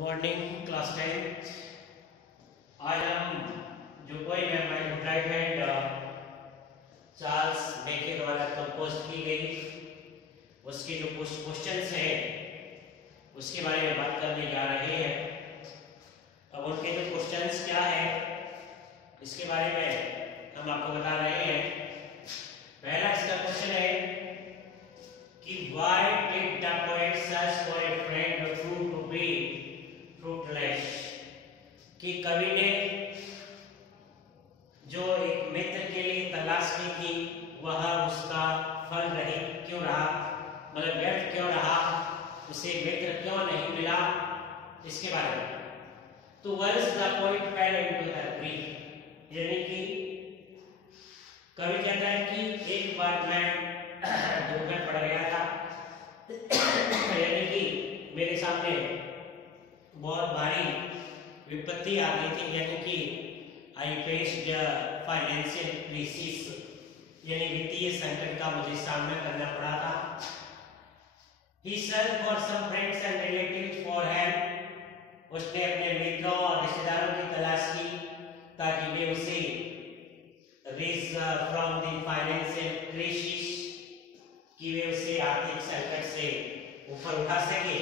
Morning class 10। आज हम जो पोएम है my good life and Charles बेके द्वारा कंपोज की गई उसके जो कुछ क्वेश्चंस हैं उसके बारे में बात करने जा रहे हैं। अब उनके जो क्वेश्चंस क्या है इसके बारे में हम आपको बता रहे हैं। पहला इसका क्वेश्चन है कि why did the poet search for a friend who proved to be fruitless? कि कवि ने जो एक मित्र के लिए तलाश की थी वह उसका फल रहित क्यों रहा, मतलब व्यर्थ क्यों रहा, उसे मित्र क्यों नहीं मिला, इसके बारे में। तो once the poet fell into the grief, यानी कि कवि कहता है कि एक बार मैं दुख में पड़ गया था, यानी कि मेरे सामने बहुत भारी विपत्ति आ गई थी, यानी कि आई फेस्ड फाइनेंशियल क्राइसिस, यानी वित्तीय संकट का मुझे सामना करना पड़ा था। He searched for some friends and relatives for help, उसने अपने मित्रों और रिश्तेदारों की तलाश की ताकि वे उसे raise from the financial crisis, कि वे उसे आर्थिक संकट से ऊपर उठा सके।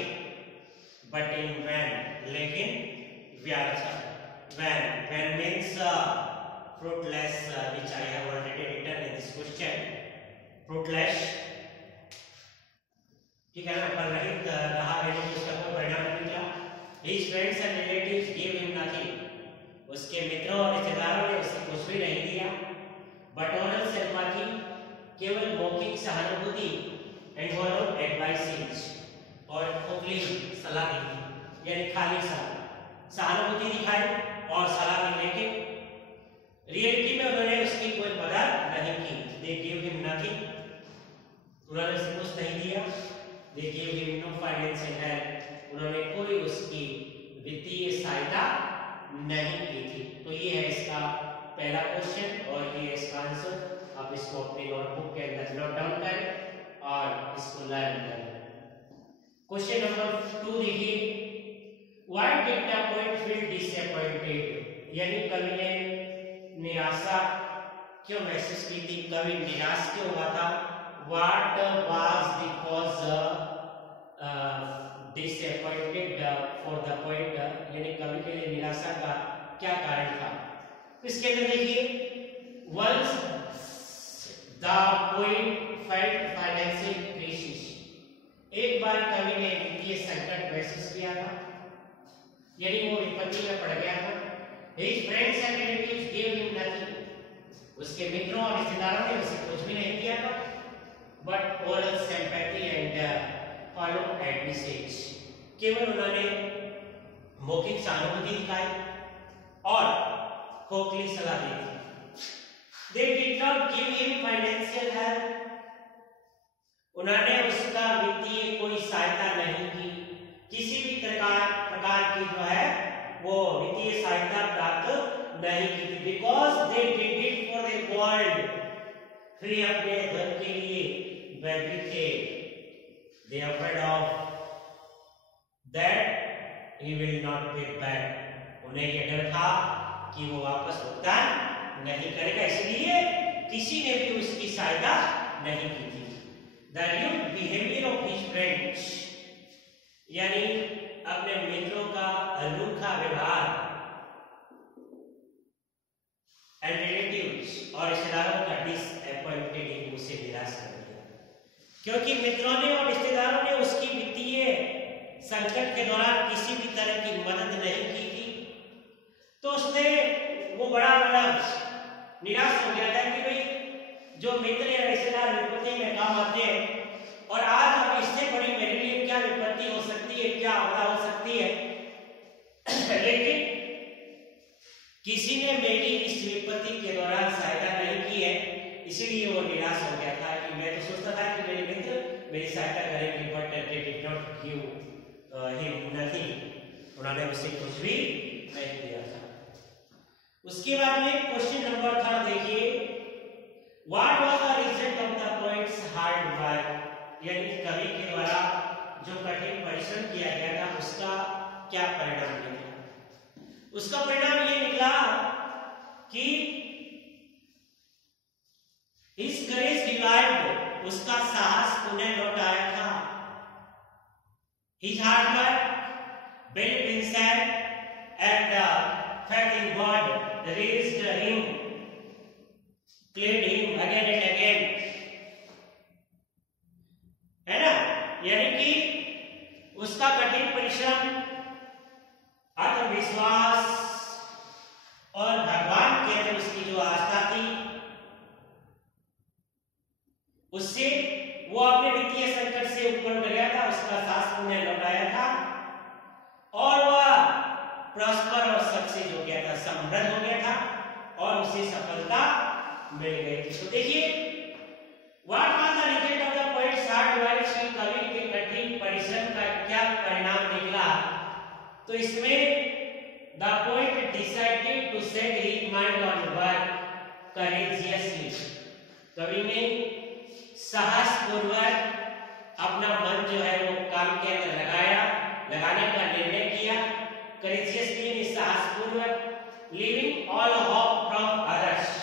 But in vain, लेकिन व्यर्थ। When means fruitless, which I have already written in this question. Fruitless, ठीक है ना, फल रहित रहा, यानी कि उसका कोई परिणाम नहीं निकला। His friends and relatives gave him nothing, उसके मित्रों और रिश्तेदारों ने उसे कुछ भी नहीं दिया। But Donald शर्मा की केवल मौखिक सहानुभूति and borrowed advices, और खोखली सलाह दी, यानी खाली सहानुभूति दिखाई और सलाह दी, लेकिन रियलिटी में उन्होंने उसकी कोई मदद नहीं की। They gave him nothing, उन्होंने उसे कुछ नहीं दिया। They gave him no financial help, उन्होंने कोई उसकी वित्तीय सहायता नहीं की थी। तो ये है इसका पहला क्वेश्चन और ये इसका आंसर। आप इसको अपनी नोटबुक के अंदर नोट डाउन करें और इसको लर्न करें। क्वेश्चन नंबर 2 देखिए, Why did the poet feel disappointed? यानी कवि ने निराशा क्यों महसूस की थी, कवि निराश क्यों हुआ था। What was the cause disappointed for the poet? यानी कवि के लिए निराशा का क्या कारण था। इसके अंदर देखिए, once the poet felt financial crisis, एक बार कवि ने वित्तीय संकट महसूस किया था, यानी वो विपत्ति में पड़ गया था। His friends and relatives gave him nothing, उसके मित्रों और रिश्तेदारों ने उसे कुछ भी नहीं दिया था। But oral sympathy and follow advices, केवल उन्होंने मौखिक सहानुभूति दिखाई और खोखली सलाह दी थी। They did not give him financial help, उन्होंने उसका वित्तीय कोई सहायता नहीं की, किसी भी प्रकार की जो है वो वित्तीय सहायता प्राप्त नहीं की थी। Because they did it for the gold, वे अपने धन के लिए बैठे थे। They are afraid of that he will not pay back, उन्हें यह डर था कि वो वापस भुगतान नहीं करेगा, इसलिए किसी ने भी उसकी सहायता नहीं की थी। The rude behavior of his friends, यानी अपने मित्रों का रूखा व्यवहार, and relatives और रिश्तेदारों का disappointed, ही उसे निराश कर दिया, क्योंकि मित्रों ने और रिश्तेदारों ने उसकी वित्तीय संकट के दौरान किसी भी तरह की मदद नहीं की थी। तो उसने वो बड़ा निराश हो गया था कि भाई जो मित्र या रिश्तेदार विपत्ति में काम आते हैं, और आज अब इससे बड़ी मेरे लिए क्या विपत्ति हो सकती है, क्या आपदा हो सकती है, लेकिन किसी ने मेरी इस विपत्ति के दौरान सहायता नहीं की है, इसीलिए वो निराश हो गया था। कि मैं तो सोचता था कि मेरे मित्र मेरी सहायता करेंगे, but they did not give him nothing, उन्होंने उसे कुछ भी नहीं दिया था। उसके बाद में क्वेश्चन नंबर 3 देखिए, what was the result of the poets hard work, यानी कवि के द्वारा जो कठिन परिश्रम किया गया था उसका क्या परिणाम His courage revived. उसका साहस पुनः लौट आया था. His hard work, belief in self and faith in God raised him, cleared him again and again. है ना? यानी कि उसका कठिन परिश्रम, आत्मविश्वास और भगवान के अंदर उसकी जो आस्था थी, उससे वो अपने वित्तीय संकट से ऊपर उठ गया था. उसका साहस पुनः लौट आया था और वह प्रॉस्पर और सक्सेस हो गया था, समृद्ध हो गया था और उसे सफलता मिल गई थी. तो देखिए, what was the result of the poets hard work. Shri कवि के कठिन परिश्रम का क्या परिणाम निकला? तो इसमें the poet decided to set his mind on work courageously. कवि ने साहस पूर्वक अपना मन जो है वो काम के अंदर लगाने का निर्णय किया. करेजियसली, साहस पूर्वक. Living all hope from others,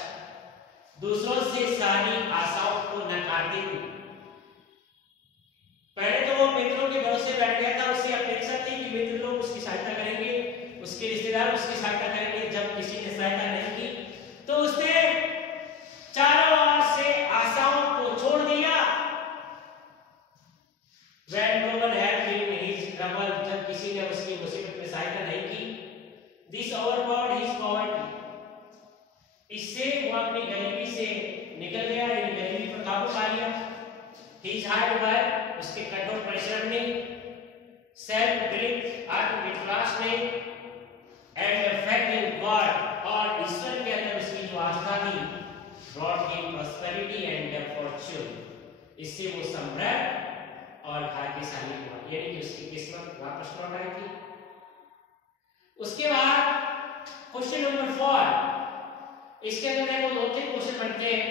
दूसरों से सारी आशाओं को नकारते हुए. पहले तो वो मित्रों के भरोसे बैठ गया था. उससे अपेक्षा थी कि मित्र लोग उसकी सहायता करेंगे, उसके रिश्तेदार उसकी सहायता करेंगे. जब किसी ने सहायता नहीं की तो उसने चारों ओर से आशाओं को छोड़ दिया. When no one helped him in his trouble, जब किसी ने उसकी मुसीबत में सहायता नहीं की. This overpowered his poverty, इससे वो अपनी गरीबी से निकल गया, यानी गरीबी पर काबू पा लिया. His hard work, उसके कठोर परिश्रम ने, सेल्फ बिलीफ, आत्मविश्वास ने, एंड फेथ इन गॉड, और ईश्वर के अंदर उसकी जो आस्था थी, brought him prosperity and fortune, इससे वो समृद्ध और भाग्यशाली हुआ. यानी कि उसकी किस्मत वापस लौट आई थी. उसके बाद क्वेश्चन नंबर 4, इसके अंदर देखो 2-3 क्वेश्चन बनते हैं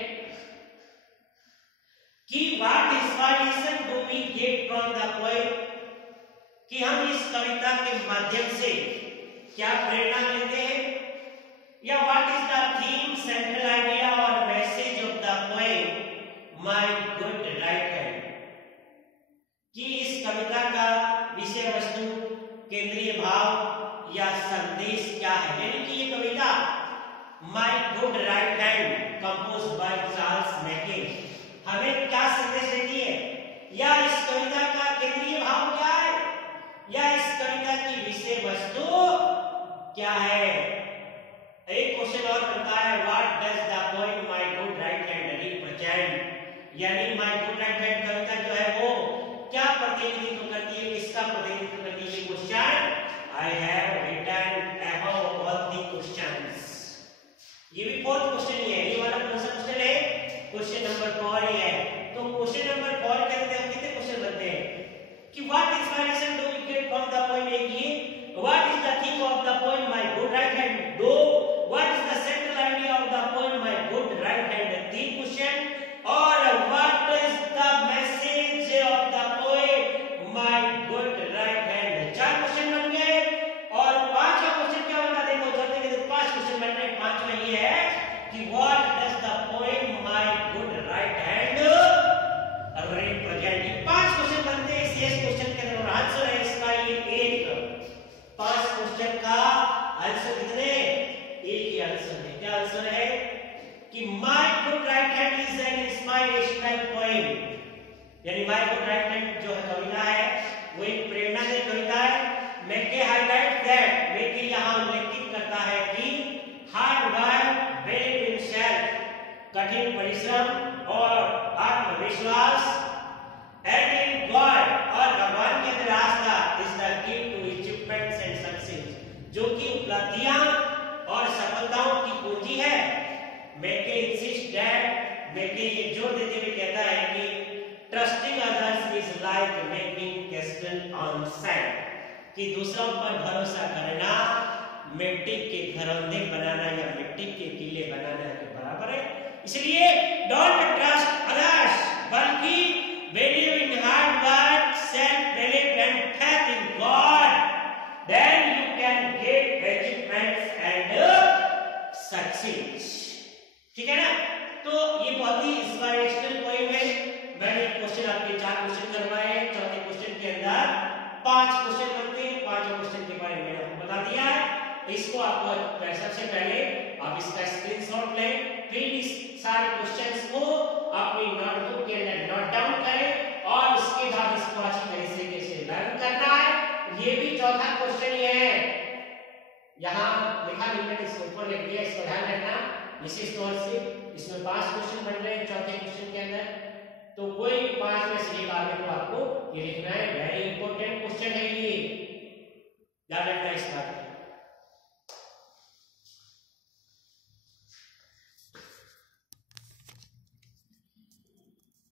कि what inspiration do we get from the poet, कि हम इस कविता के माध्यम से क्या प्रेरणा लेते हैं, या what is the theme, central idea और message of the poem my good right hand, कि इस कविता का विषय वस्तु, केंद्रीय भाव या संदेश क्या है. यानी कि ये कविता my good right hand compose by Charles Mackay हमें क्या संदेश देती है, या इस कविता का केंद्रीय भाव क्या है, या इस कविता की विषय वस्तु क्या है. एक क्वेश्चन और बनता है, what does the poem my good right hand represent, यानी माय गुड राइट हैंड कविता जो है वो क्या प्रतिनिधित्व करती है, किसका प्रतिनिधित्व करती है. Question I have written above all the questions. ये भी 4th क्वेश्चन ही है. ये वाला कौन सा क्वेश्चन है? क्वेश्चन नंबर 4 ही है. तो क्वेश्चन नंबर 4 के अंदर कितने क्वेश्चन बनते हैं कि what inspiration do we get from the poem. एक ये, what is the theme of the poem my good right hand. 2, what is the central idea of the poem my good right hand. 3 question. और what is the message of the poem my good right hand. 4 question बन गए. और 5वां question क्या होगा, देखो चलते के 5 क्वेश्चन बन रहे हैं. 5वां ये है कि what does the poem my good right hand represent. 5 question बनते हैं इस क्वेश्चन के अंदर. आंसर है इसका ये 1. 5 क्वेश्चन का आंसर कितने? 1 ही आंसर है. क्या आंसर है कि my good right hand is an inspirational poem, यानी माय गुड राइट हैंड जो कविता है वो एक प्रेरणादायी कविता है. मैके हाईलाइट दैट, मैके यहां उल्लेखित करता है कि hard work, believe in self, कठिन परिश्रम और आत्मविश्वास, एंड इन गॉड, और भगवान के अंदर आस्था, is the key to achievements and success, जो कि उपलब्धियां और सफलताओं की कुंजी है. मैके इंसिस्ट दैट, मैके ये जोर देते हुए कहता है कि trusting others is like making castle on sand, कि दूसरों पर भरोसा करना मिट्टी के घरौंदे बनाना या मिट्टी के किले बनाना के बराबर है. इसलिए डोंट ट्रस्ट अदर्स, बल्कि believe in hard work, self belief and faith in God, then you can get achievements and success. ठीक है ना. तो ये बहुत ही इंस्पायरिंग विशेष तौर से इसमें 5 क्वेश्चन बन रहे हैं चौथे क्वेश्चन के अंदर, तो कोई 5 में से एक आगे को आपको ये लिखना है। वेरी इंपॉर्टेंट क्वेश्चन है ये, याद रखना इसका।